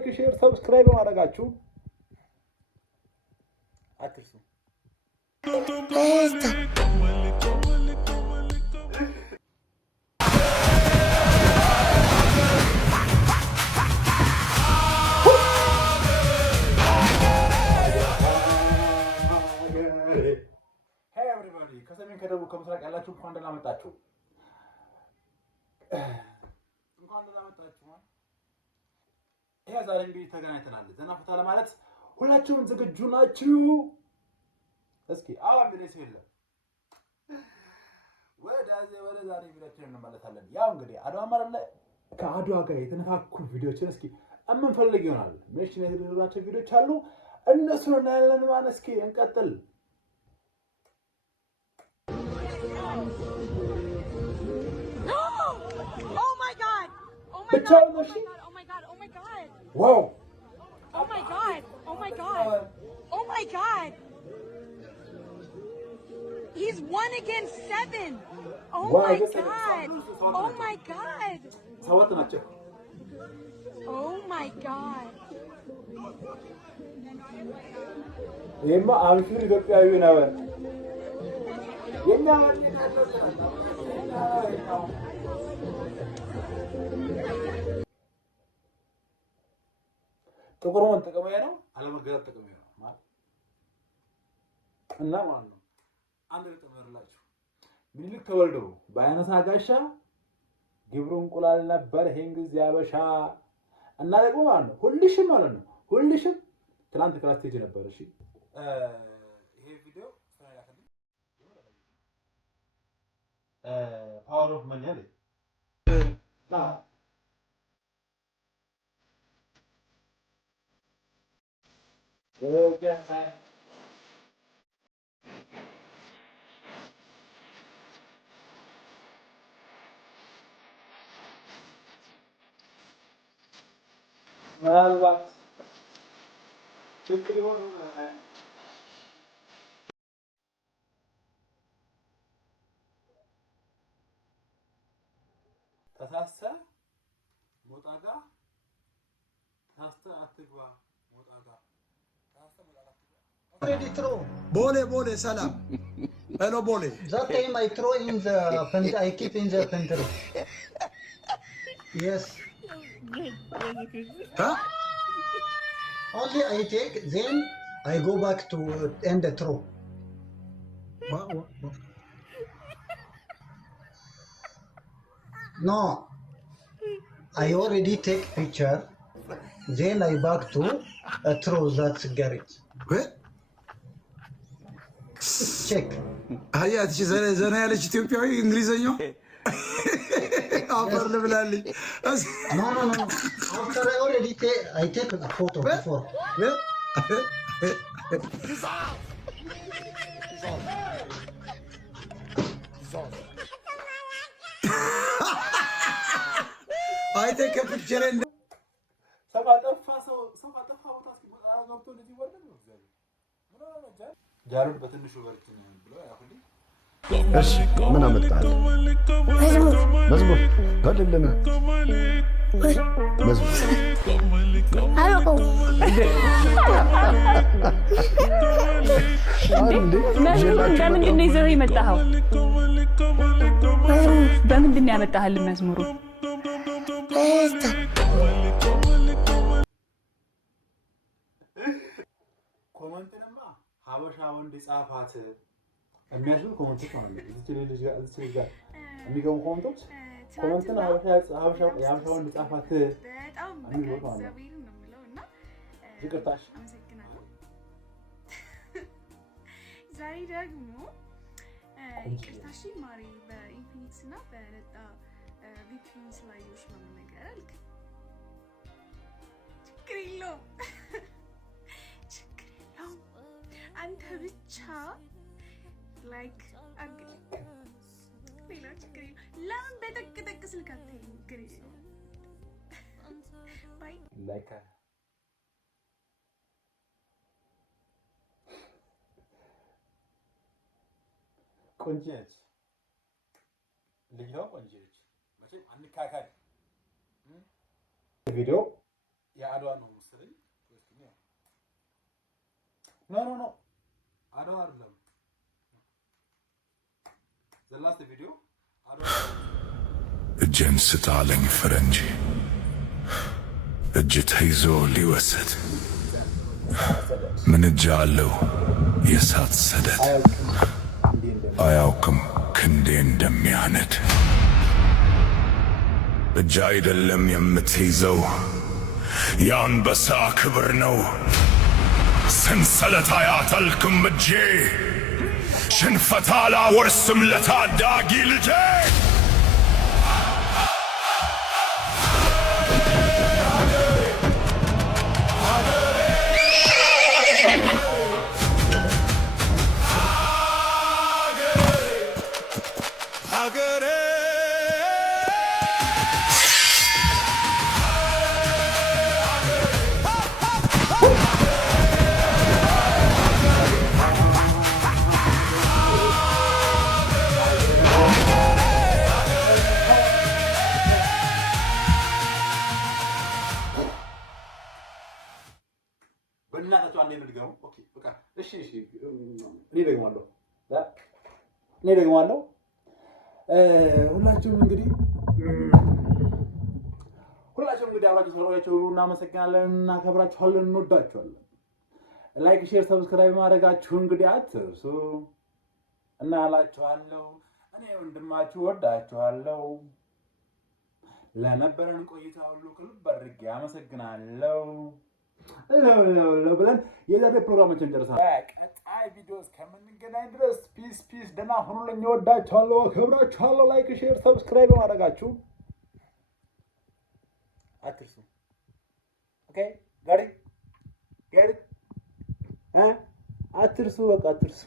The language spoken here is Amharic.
ላይክ ሼር ሰብስክራይብ ማድረጋችሁ አትርሱ ከሰሜን ከደቡብ ከምስራቅ ያላችሁ እንኳን ደህና መጣችሁ ይሄ ዛሬ እንግዲህ ተገናኝተናል ዘና ፈታ ለማለት ሁላችሁም ዝግጁ ናችሁ እስኪ አዎ እንግዲህ ሲል ወደ ዛሬ ቪዲዮችን እንመለሳለን ያው እንግዲህ አድዋ ማለት ከአድዋ ጋር የተነካኩ ቪዲዮችን እስኪ እምንፈልግ ይሆናል ሜሽን የተደረጋቸው ቪዲዮች አሉ እነሱን እናያለን ማለት እስኪ እንቀጥል Oh my god. Whoa. Oh my god. Oh my god. He's 1 against 7. Oh my god. Oh my god. Oh my god. Yemma amfir ኢትዮጵያዊ ነው የኛ ጥቁሩን ጥቅመኛ ነው አለመገዛት ጥቅመኛ ነው ማለት እና ማለት ነው አንድ ልጥምርላችሁ ምኒልክ ተወልዶ ባያነሳ ጋሻ ግብሩ እንቁላል ነበር ይሄን ጊዜ ያበሻ እና ደግሞ ማለት ነው ሁልሽም ትላንት ክላስ ቴጅ ነበር እሺ ይሄ ቪዲዮ ፓወር ኦፍ መኒ አለ Okay. ምናልባት ችግር ይሆን ተሳሰ ሞጣጋ ታስተ አትግባ ሞጣጋ Already throw. Bole, salam. Hello, Bole. That time I throw in the I keep in the pantry. Yes. Huh? Only I take, then I go back to end the throw. What? No. I already take picture. Then I back to throw that cigarette. What? Check. هيا تشي زنا ያለች ኢትዮጵያዊ እንግሊዘኛው አፈር ልብላልኝ No. After I already take a photo before. I take a picture and ጃሩድ በትንሹ በርትን ብለው ያሁን እሺ ምን አመጣህ መዝሙር በልልና መዝሙር አልቆ በምንድን ነው ይዘው የመጣኸው በምንድን ነው ያመጣህልን መዝሙሩ ኮመንትንማ ሀበሻ ወንድ ጻፋት የሚያስብል ኮመንቶች ማለት ነው እዚህ ልጅ ጋር የሚገቡ ኮመንቶች ኮመንትን ሀበሻ ወንድ ጻፋት በጣም የሚለው ማለት ነው እና ይቅርታሽ አመሰግናለሁ ዛሬ ደግሞ ይቅርታሽ ማሪ በኢንፊኒክስ እና በረጣ ቪፒን ስላየሁሽ ነው ነገር አልክ ችግር የለውም አንተ ብቻ ላይክ አግልኝ ሌላ ችግር የለውም ለምን በጠቅጠቅ ስልክ አታይም ችግር የለውም ባይ ላይክ ቆንጆ ነች ልጅቷ ቆንጆ ነች መቼም አንካካል ቪዲዮ የአድዋ ነው መሰለኝ። ኖ አድዋ አይደለም። the last video አድዋ እጄን ስጣለኝ ፈረንጅ እጅ ተይዞ ሊወሰድ ምን እጅ አለው የእሳት ሰደድ አያውቅም ክንዴ እንደሚያነድ እጅ አይደለም የምትይዘው የአንበሳ ክብር ነው ሰንሰለት አያጠልቅም እጄ ሽንፈት አላወርስም ለታዳጊ ልጄ በእናታችሁ አንዴ ልድገመው። ኦኬ በቃ እሺ እኔ ደግማለሁ። ሁላችሁም እንግዲህ አብራችሁ ስለቆያችሁ እናመሰግናለን፣ እናከብራችኋለን፣ እንወዳችኋለን። ላይክ፣ ሼር፣ ሰብስክራይብ ማድረጋችሁ እንግዲህ አትርሱ እና እላችኋለሁ። እኔ ወንድማችሁ ወዳችኋለሁ። ለነበረን ቆይታ ሁሉ ከልብ አድርጌ አመሰግናለሁ። ብለን የዛሬ ፕሮግራማችን ጨርሰናል። ቀጣይ ቪዲዮ እስከምንገናኝ ድረስ ፒስ ደህና ሁኑልኝ። እወዳችኋለሁ፣ አከብራችኋለሁ። ላይክ፣ ሼር፣ ሰብስክራይብ ማድረጋችሁ አትርሱ። ኦኬ ጋሪ አትርሱ፣ በቃ አትርሱ።